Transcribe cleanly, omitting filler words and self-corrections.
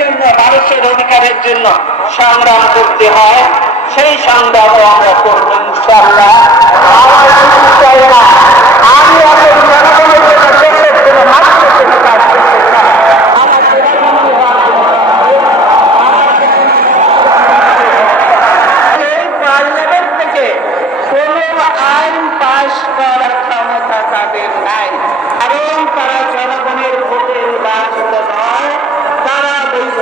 জন্য, মানুষের অধিকারের জন্য সংগ্রাম করতে হয়, সেই সংগ্রামও আমরা করব ইনশাআল্লাহ। আমার কিছু চাই না, আমি এখন জনগণের জন্য দেশের জন্য মানুষের জন্য কাজ করতে চাই। আমার প্রধানমন্ত্রী হওয়ার জন্য এই পার্লামেন্ট থেকে কোনো আইন পাশ করার ক্ষমতা তাদের নাই, কারণ তারা জনগণের ভোটে নির্বাচিত নয়, তারা বৈধ